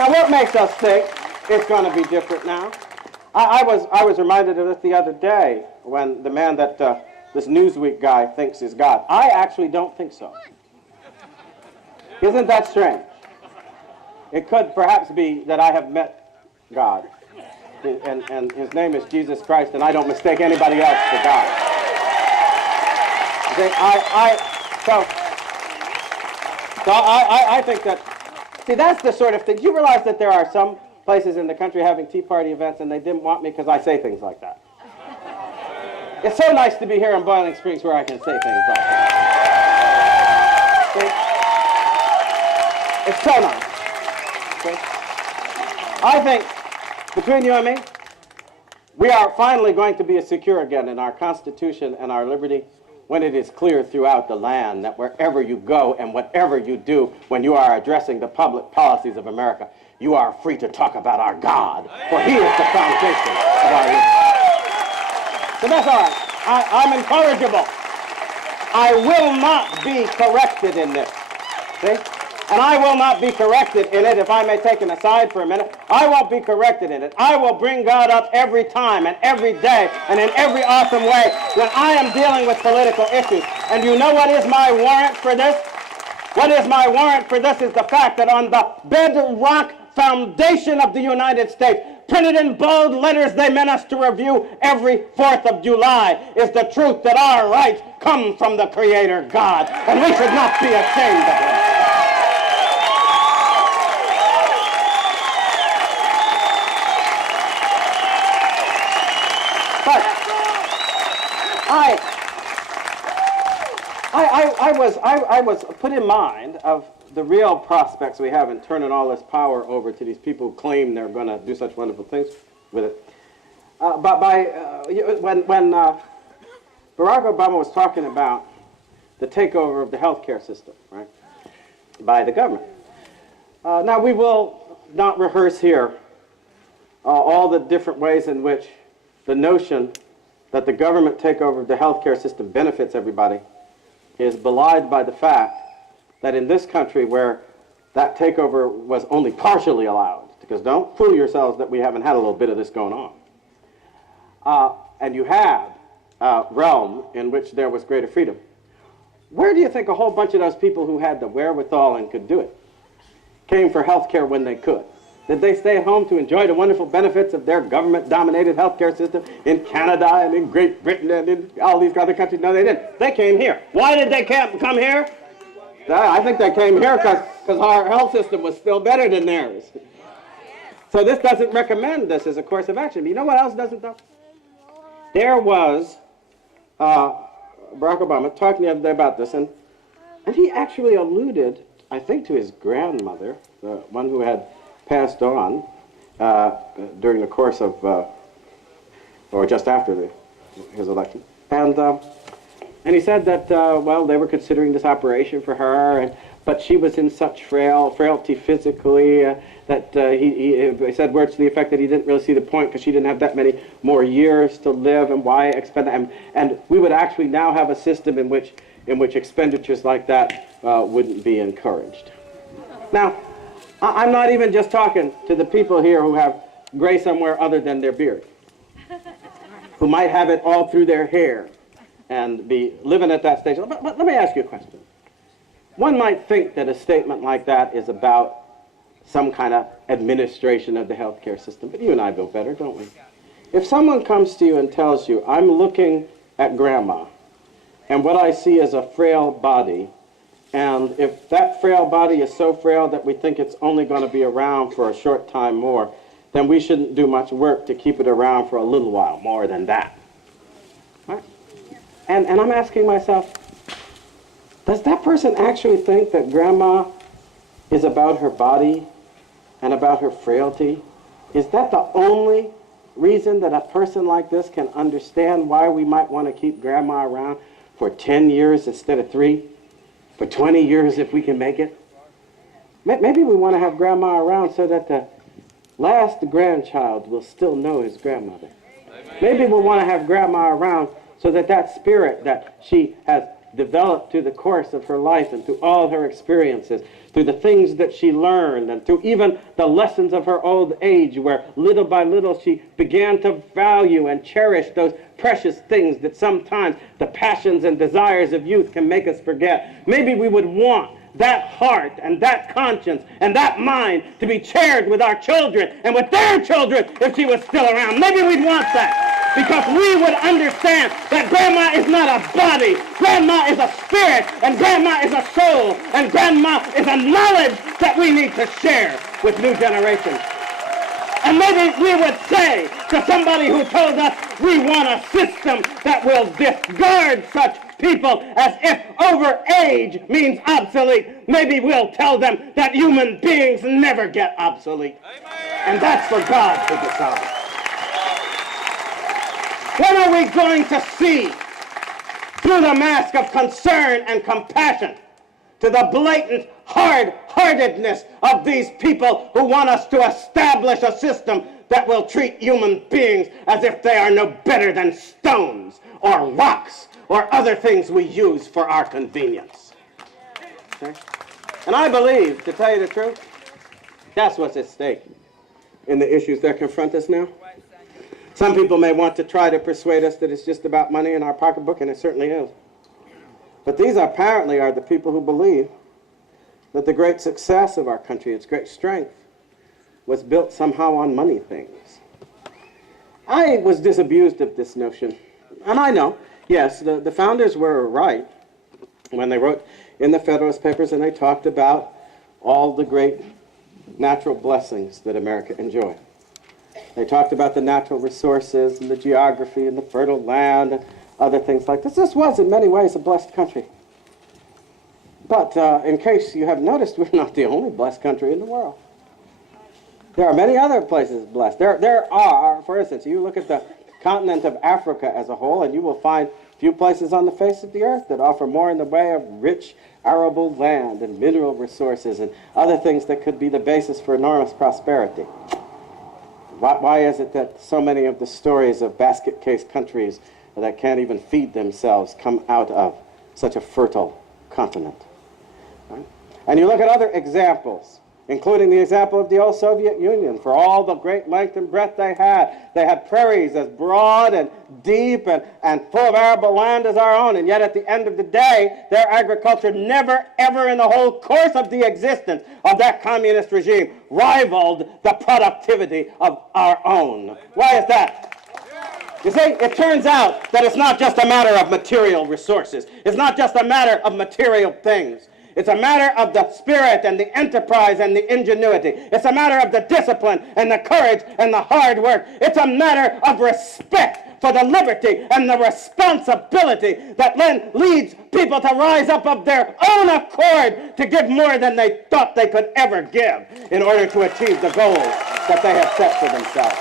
Now, what makes us think it's going to be different now? I was reminded of this the other day when the man that this Newsweek guy thinks is God. I actually don't think so. Isn't that strange? It could perhaps be that I have met God, and his name is Jesus Christ, and I don't mistake anybody else for God. I think that, see, that's the sort of thing. Do you realize that there are some places in the country having Tea Party events and they didn't want me because I say things like that? It's so nice to be here in Boiling Springs where I can say things like that. See? It's so nice. See? I think, between you and me, we are finally going to be secure again in our Constitution and our liberty when it is clear throughout the land that wherever you go and whatever you do when you are addressing the public policies of America, you are free to talk about our God, for he is the foundation of our liberty. So that's all right. I'm incorrigible. I will not be corrected in this. See? And I will not be corrected in it, if I may take an aside for a minute. I won't be corrected in it. I will bring God up every time and every day and in every awesome way when I am dealing with political issues. And you know what is my warrant for this? What is my warrant for this is the fact that on the bedrock foundation of the United States, printed in bold letters they meant us to review every 4th of July, is the truth that our rights come from the Creator God, and we should not be ashamed of Him. But I was put in mind of the real prospects we have in turning all this power over to these people who claim they're going to do such wonderful things with it. When Barack Obama was talking about the takeover of the healthcare system, right, by the government. Now, we will not rehearse here all the different ways in which the notion that the government takeover of the healthcare system benefits everybody is belied by the fact that in this country where that takeover was only partially allowed, because don't fool yourselves that we haven't had a little bit of this going on, and you had a realm in which there was greater freedom, where do you think a whole bunch of those people who had the wherewithal and could do it came for health care when they could? Did they stay at home to enjoy the wonderful benefits of their government-dominated healthcare system in Canada and in Great Britain and in all these other countries? No, they didn't. They came here. Why did they come here? I think they came here because our health system was still better than theirs. So this doesn't recommend this as a course of action. But you know what else doesn't, though? There was Barack Obama talking the other day about this, and he actually alluded, I think, to his grandmother, the one who had passed on during the course of, or just after his election. And he said that, well, they were considering this operation for her, but she was in such frailty physically that he said words to the effect that he didn't really see the point because she didn't have that many more years to live, and why expend them? And we would actually now have a system in which expenditures like that wouldn't be encouraged. Now, I'm not even just talking to the people here who have gray somewhere other than their beard, who might have it all through their hair and be living at that stage. But let me ask you a question. One might think that a statement like that is about some kind of administration of the healthcare system, but you and I know better, don't we? If someone comes to you and tells you, I'm looking at grandma, and what I see is a frail body, and if that frail body is so frail that we think it's only going to be around for a short time more, then we shouldn't do much work to keep it around for a little while more than that. Right? And I'm asking myself, does that person actually think that grandma is about her body and about her frailty? Is that the only reason that a person like this can understand why we might want to keep grandma around for 10 years instead of 3? For 20 years if we can make it? Maybe we want to have grandma around so that the last grandchild will still know his grandmother. Maybe we'll want to have grandma around so that that spirit that she has developed through the course of her life and through all her experiences, through the things that she learned, and through even the lessons of her old age, where little by little she began to value and cherish those precious things that sometimes the passions and desires of youth can make us forget. Maybe we would want that heart and that conscience and that mind to be shared with our children and with their children if she was still around. Maybe we'd want that, because we would understand that grandma is not a body, grandma is a spirit, and grandma is a soul, and grandma is a knowledge that we need to share with new generations. And maybe we would say to somebody who told us we want a system that will discard such people as if over age means obsolete, maybe we'll tell them that human beings never get obsolete. Amen. And that's for God to decide. When are we going to see through the mask of concern and compassion to the blatant hard-heartedness of these people who want us to establish a system that will treat human beings as if they are no better than stones or rocks or other things we use for our convenience? Okay? And I believe, to tell you the truth, that's what's at stake in the issues that confront us now. Some people may want to try to persuade us that it's just about money in our pocketbook, and it certainly is. But these apparently are the people who believe that the great success of our country, its great strength, was built somehow on money things. I was disabused of this notion. And I know, yes, the founders were right when they wrote in the Federalist Papers and they talked about all the great natural blessings that America enjoyed. They talked about the natural resources and the geography and the fertile land and other things like this. This was, in many ways, a blessed country. But in case you have noticed, we're not the only blessed country in the world. There are many other places blessed. There are, for instance, you look at the continent of Africa as a whole, and you will find few places on the face of the earth that offer more in the way of rich, arable land and mineral resources and other things that could be the basis for enormous prosperity. Why is it that so many of the stories of basket case countries that can't even feed themselves come out of such a fertile continent? Right? And you look at other examples, including the example of the old Soviet Union. For all the great length and breadth they had prairies as broad and deep and full of arable land as our own. And yet at the end of the day, their agriculture never, ever in the whole course of the existence of that communist regime rivaled the productivity of our own. Why is that? You see, it turns out that it's not just a matter of material resources. It's not just a matter of material things. It's a matter of the spirit and the enterprise and the ingenuity. It's a matter of the discipline and the courage and the hard work. It's a matter of respect for the liberty and the responsibility that then leads people to rise up of their own accord to give more than they thought they could ever give in order to achieve the goals that they have set for themselves.